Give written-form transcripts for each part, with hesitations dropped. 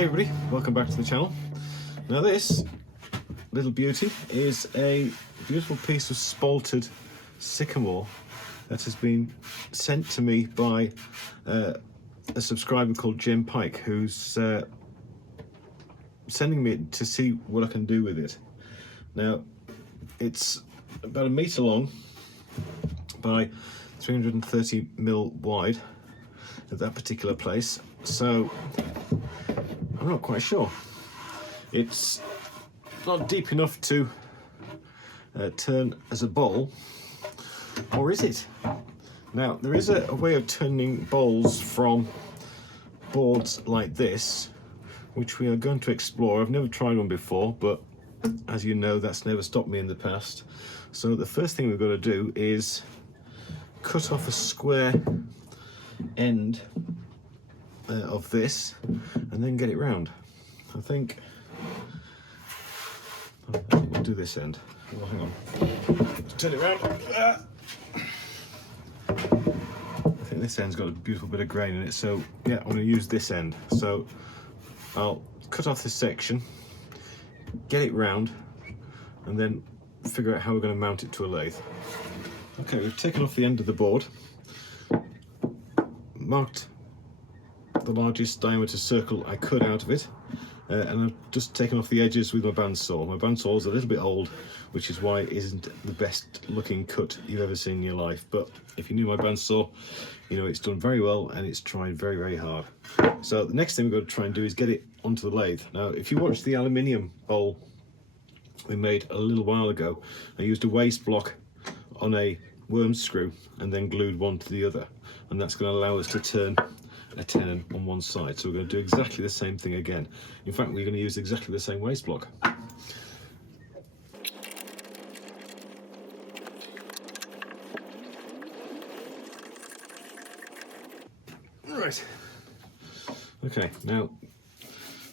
Hi everybody, welcome back to the channel. Now this little beauty is a beautiful piece of spalted sycamore that has been sent to me by a subscriber called Jem Pike, who's sending me to see what I can do with it. Now it's about 1 metre long by 330mm wide at that particular place, so I'm not quite sure. It's not deep enough to turn as a bowl, or is it? Now there is a way of turning bowls from boards like this, which we are going to explore. I've never tried one before, but as you know, that's never stopped me in the past. So the first thing we've got to do is cut off a square end of this and then get it round. I think we'll do this end. Oh, hang on. Let's turn it round. I think this end's got a beautiful bit of grain in it, so yeah, I'm going to use this end. So I'll cut off this section, get it round, and then figure out how we're going to mount it to a lathe. Okay, we've taken off the end of the board, marked the largest diameter circle I could out of it, and I've just taken off the edges with my bandsaw. My bandsaw is a little bit old, which is why it isn't the best looking cut you've ever seen in your life, but if you knew my bandsaw, you know it's done very well and it's tried very, very hard. So the next thing we've got to try and do is get it onto the lathe. Now if you watch the aluminium bowl we made a little while ago, I used a waste block on a worm screw and then glued one to the other, and that's going to allow us to turn a tenon on one side. So we're going to do exactly the same thing again. In fact, we're going to use exactly the same waste block. Right. Okay, now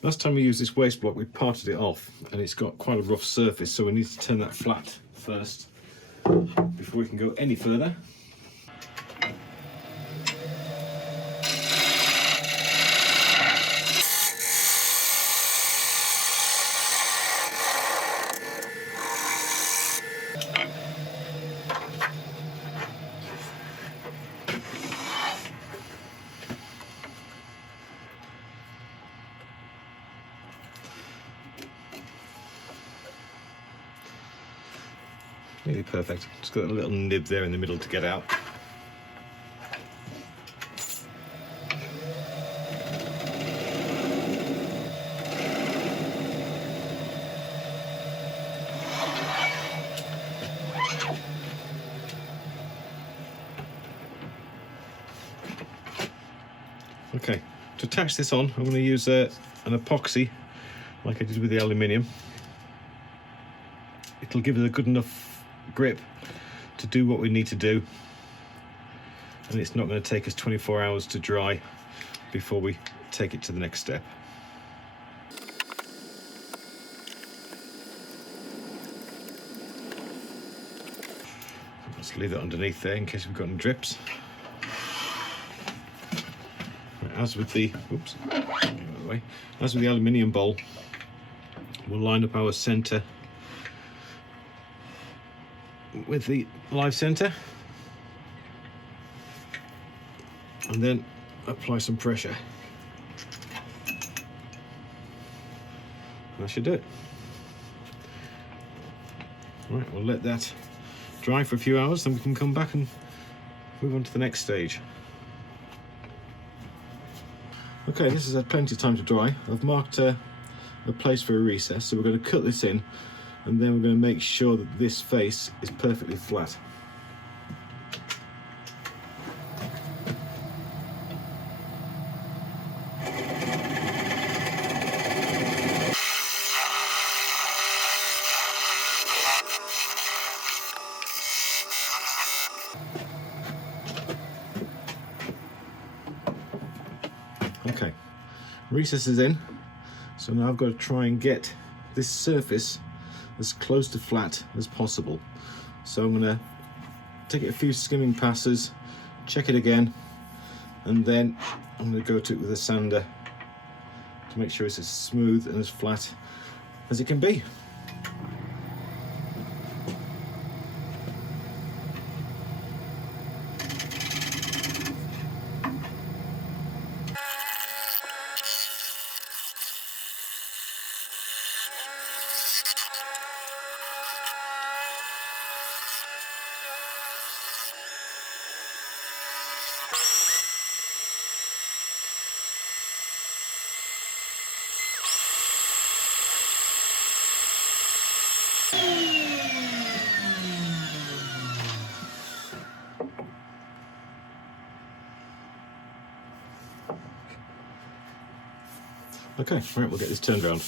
last time we used this waste block we parted it off and it's got quite a rough surface, so we need to turn that flat first before we can go any further. Nearly perfect. Just got a little nib there in the middle to get out. Okay, to attach this on, I'm going to use an epoxy like I did with the aluminium. It'll give us a good enough grip to do what we need to do, and it's not going to take us 24 hours to dry before we take it to the next step. Let's leave that underneath there in case we've got any drips. As with the aluminium bowl, we'll line up our center with the live center and then apply some pressure. That should do it. Right, we'll let that dry for a few hours, then we can come back and move on to the next stage. Okay, this has had plenty of time to dry. I've marked a place for a recess, so we're going to cut this in and then we're going to make sure that this face is perfectly flat. Okay, recess is in, so now I've got to try and get this surface as close to flat as possible. So I'm going to take it a few skimming passes, check it again, and then I'm going to go to it with a sander to make sure it's as smooth and as flat as it can be. Okay, right, we'll get this turned around.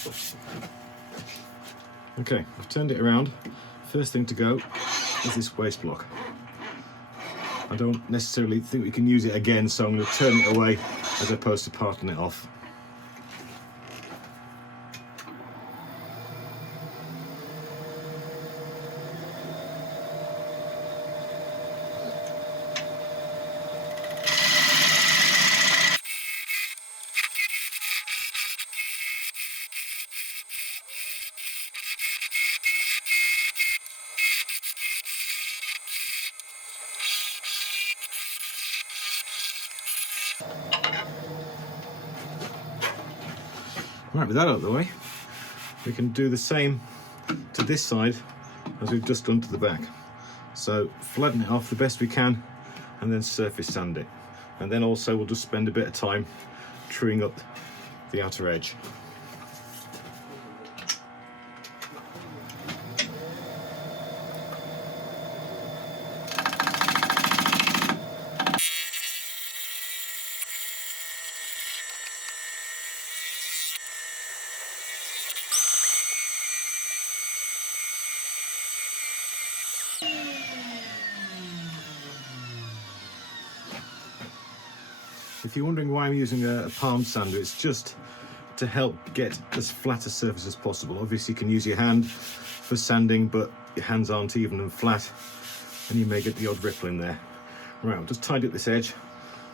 Okay, I've turned it around. First thing to go is this waste block. I don't necessarily think we can use it again, so I'm going to turn it away as opposed to parting it off. Right, with that out of the way, we can do the same to this side as we've just done to the back. So flatten it off the best we can and then surface sand it. And then also we'll just spend a bit of time truing up the outer edge. If you're wondering why I'm using a palm sander, it's just to help get as flat a surface as possible. Obviously you can use your hand for sanding, but your hands aren't even and flat, and you may get the odd ripple in there. Right, I'll just tidy up this edge,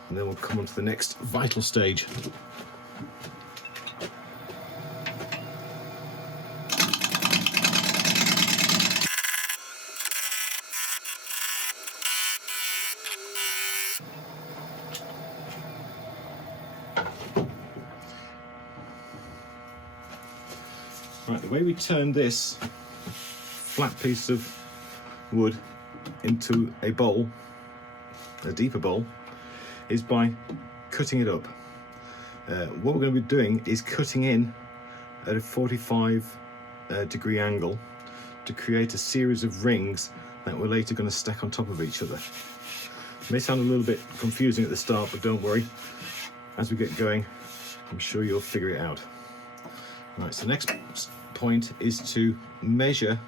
and then we'll come on to the next vital stage. Right, the way we turn this flat piece of wood into a bowl, a deeper bowl, is by cutting it up. What we're going to be doing is cutting in at a 45 degree angle to create a series of rings that we're later going to stack on top of each other. It may sound a little bit confusing at the start, but don't worry. As we get going, I'm sure you'll figure it out. Right, so the next point is to measure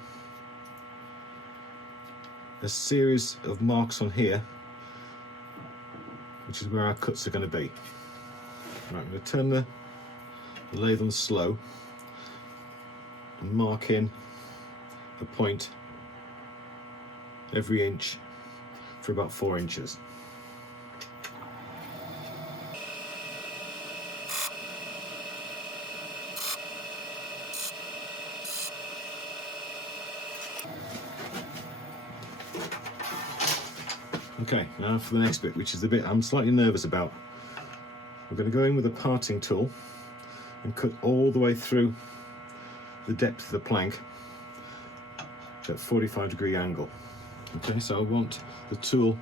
a series of marks on here, which is where our cuts are going to be. Right, I'm going to turn the lathe on slow and mark in a point every inch for about 4 inches. Okay, now for the next bit, which is the bit I'm slightly nervous about. We're going to go in with a parting tool and cut all the way through the depth of the plank at 45 degree angle. Okay, so I want the tool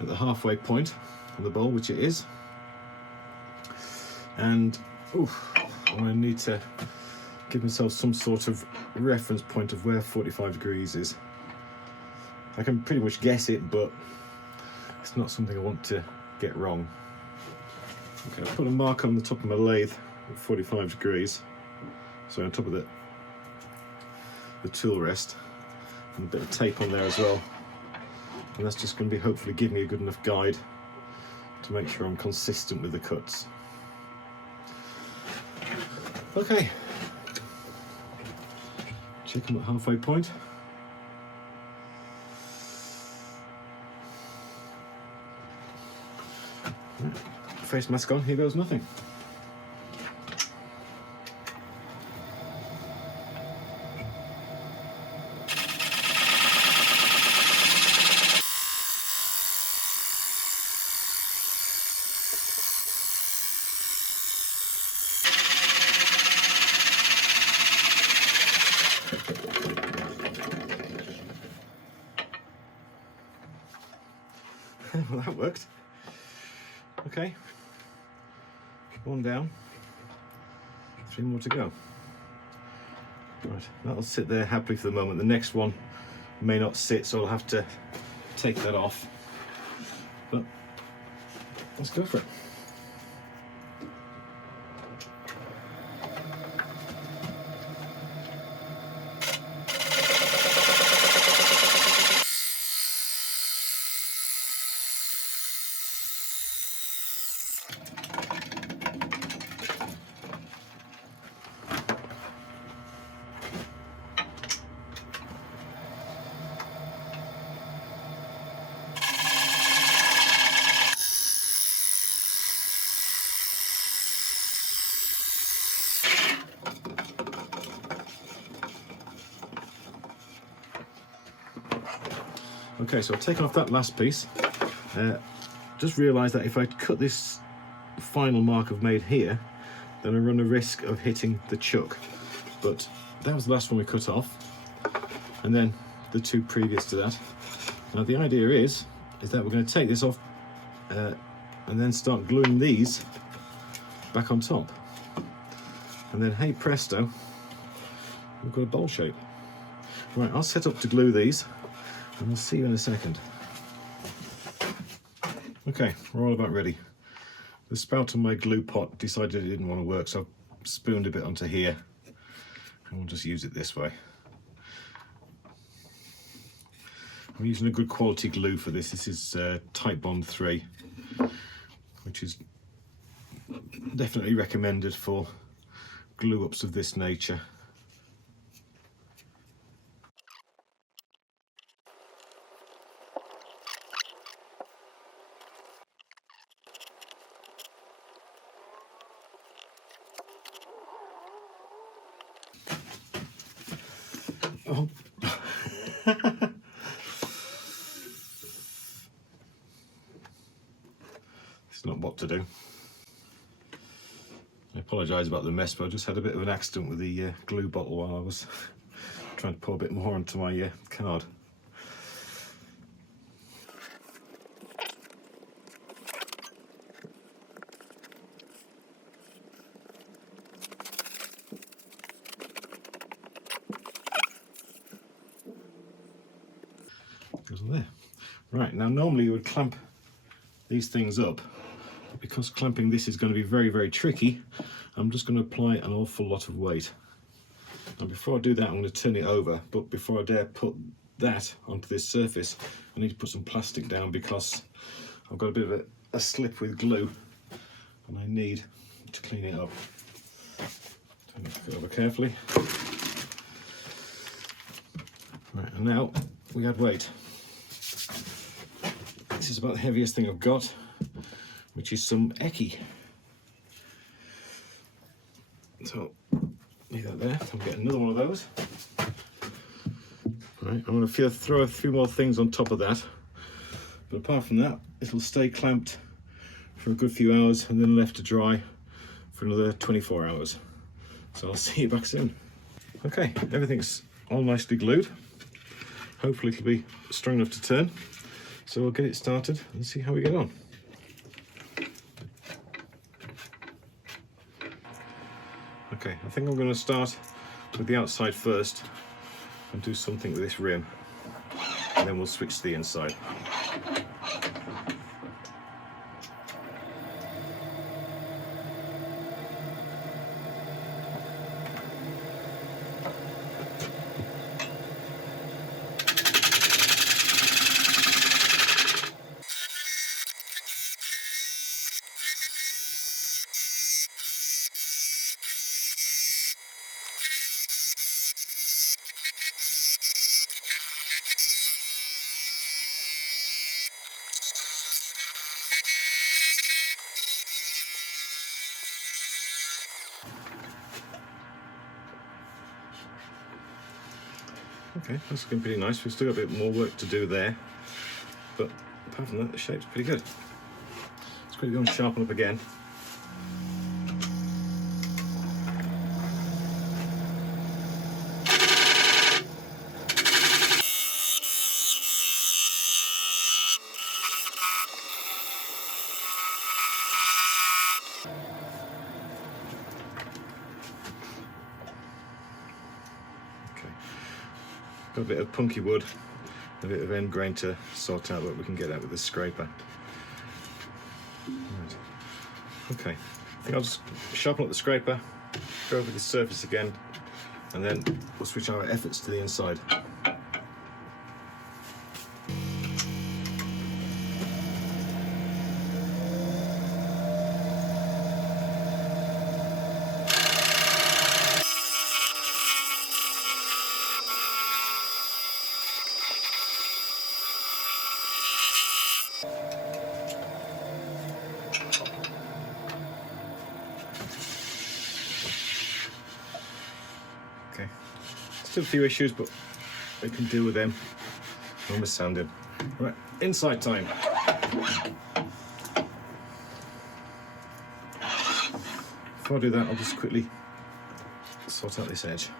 at the halfway point of the bowl, which it is. And I need to give myself some sort of reference point of where 45 degrees is. I can pretty much guess it, but it's not something I want to get wrong. Okay, I'll put a mark on the top of my lathe at 45 degrees, so on top of the tool rest, and a bit of tape on there as well. And that's just going to be hopefully give me a good enough guide to make sure I'm consistent with the cuts. Okay, check them at halfway point. Face mask on, here goes nothing. Well, that worked. Okay, one down, 3 more to go. Right, that'll sit there happily for the moment. The next one may not sit, so I'll have to take that off. But let's go for it. Okay, so I've taken off that last piece. Just realised that if I cut this final mark I've made here, then I run the risk of hitting the chuck. But that was the last one we cut off, and then the 2 previous to that. Now the idea is that we're going to take this off and then start gluing these back on top. And then, hey presto, we've got a bowl shape. Right, I'll set up to glue these, and I'll see you in a second. Okay, we're all about ready. The spout on my glue pot decided it didn't want to work, so I've spooned a bit onto here, and we'll just use it this way. I'm using a good quality glue for this. This is Type Bond 3, which is definitely recommended for glue ups of this nature. Oh. It's not what to do. I apologise about the mess, but I just had a bit of an accident with the glue bottle while I was trying to pour a bit more onto my card. Goes on there. Right, now normally you would clamp these things up, but because clamping this is going to be very, very tricky, I'm just going to apply an awful lot of weight. Now before I do that, I'm going to turn it over, but before I dare put that onto this surface, I need to put some plastic down because I've got a bit of a slip with glue and I need to clean it up. Turn it over carefully. Right, and now we add weight. This is about the heaviest thing I've got, which is some eckie. So, leave that there. I'll get another one of those. Right, I'm going to throw a few more things on top of that. But apart from that, it'll stay clamped for a good few hours and then left to dry for another 24 hours. So I'll see you back soon. Okay, everything's all nicely glued. Hopefully it'll be strong enough to turn. So we'll get it started and see how we get on. Okay, I think I'm going to start with the outside first and do something with this rim, and then we'll switch to the inside. Okay, that's looking pretty nice. We've still got a bit more work to do there, but apart from that, the shape's pretty good. Let's quickly go and sharpen up again. Got a bit of punky wood, a bit of end grain to sort out, but we can get out with this scraper. Right. Okay, I think I'll just sharpen up the scraper, go over the surface again, and then we'll switch our efforts to the inside. Okay, still a few issues, but we can deal with them when we're sanding. Right, inside time. Before I do that, I'll just quickly sort out this edge.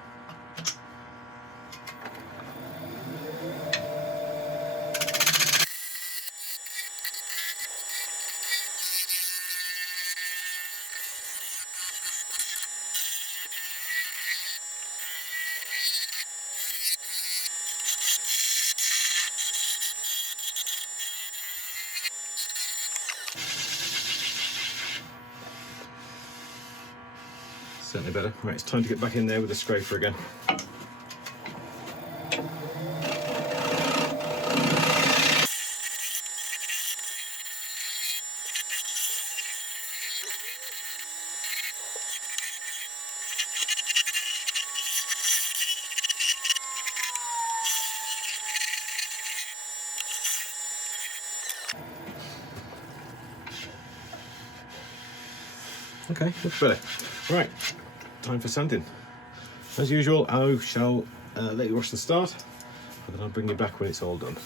Certainly better. Right, it's time to get back in there with the scraper again. Okay, that's better. Right, time for sanding. As usual, I shall let you watch the start, and then I'll bring you back when it's all done.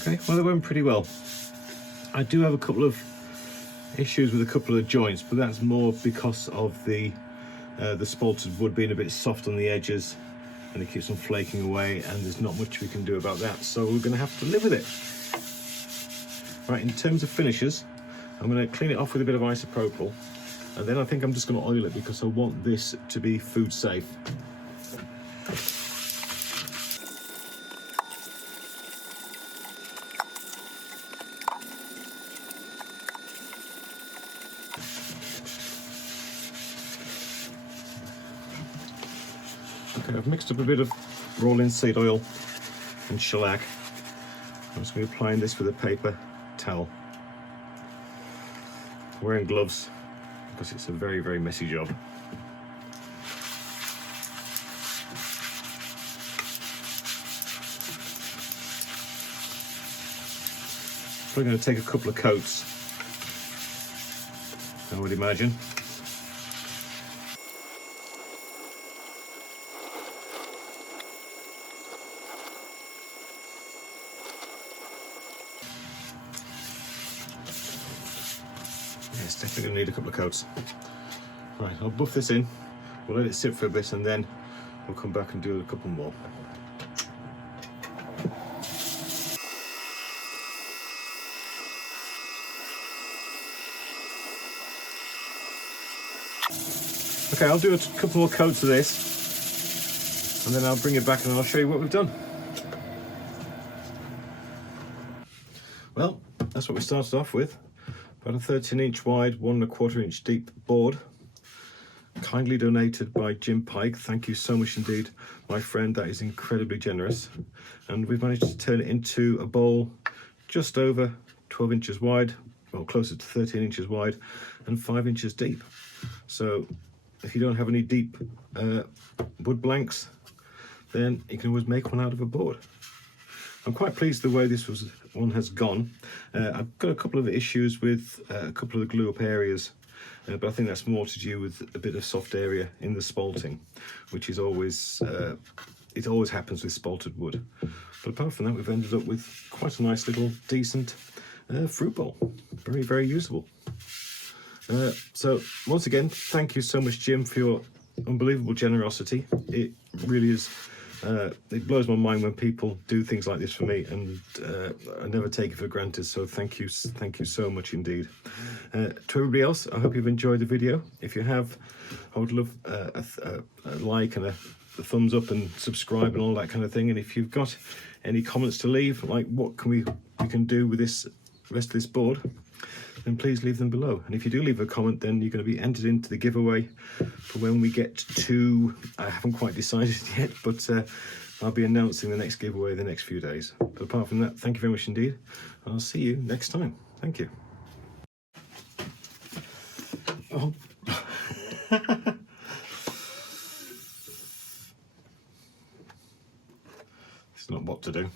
Okay, well, they went pretty well. I do have a couple of issues with a couple of joints, but that's more because of the spalted wood being a bit soft on the edges, and it keeps on flaking away, and there's not much we can do about that, so we're going to have to live with it. Right, in terms of finishes, I'm going to clean it off with a bit of isopropyl, and then I think I'm just going to oil it because I want this to be food safe. Okay, I've mixed up a bit of raw linseed oil and shellac. I'm just going to be applying this with a paper towel. Wearing gloves because it's a very, very messy job. We're going to take a couple of coats, I would imagine. Yes, definitely going to need a couple of coats. Right, I'll buff this in, we'll let it sit for a bit, and then we'll come back and do a couple more. Okay, I'll do a couple more coats of this, and then I'll bring it back and I'll show you what we've done. Well, that's what we started off with. About a 13-inch wide, 1 1/4 inch deep board. Kindly donated by Jim Pike. Thank you so much indeed, my friend. That is incredibly generous. And we've managed to turn it into a bowl just over 12 inches wide, well, closer to 13 inches wide, and 5 inches deep. So if you don't have any deep wood blanks, then you can always make one out of a board. I'm quite pleased the way this one has gone. I've got a couple of issues with a couple of the glue up areas, but I think that's more to do with a bit of soft area in the spalting, which is always, it always happens with spalted wood. But apart from that, we've ended up with quite a nice little decent fruit bowl. Very, very usable. So once again, thank you so much, Jim, for your unbelievable generosity. It really is, it blows my mind when people do things like this for me, and I never take it for granted, so thank you so much indeed. To everybody else, I hope you've enjoyed the video. If you have, I would love a like and a thumbs up and subscribe and all that kind of thing. And if you've got any comments to leave, like what can we can do with this rest of this board, then please leave them below. And if you do leave a comment, then you're going to be entered into the giveaway for when we get to, I haven't quite decided yet, but I'll be announcing the next giveaway the next few days. But apart from that, thank you very much indeed. I'll see you next time. Thank you. Oh. It's not what to do.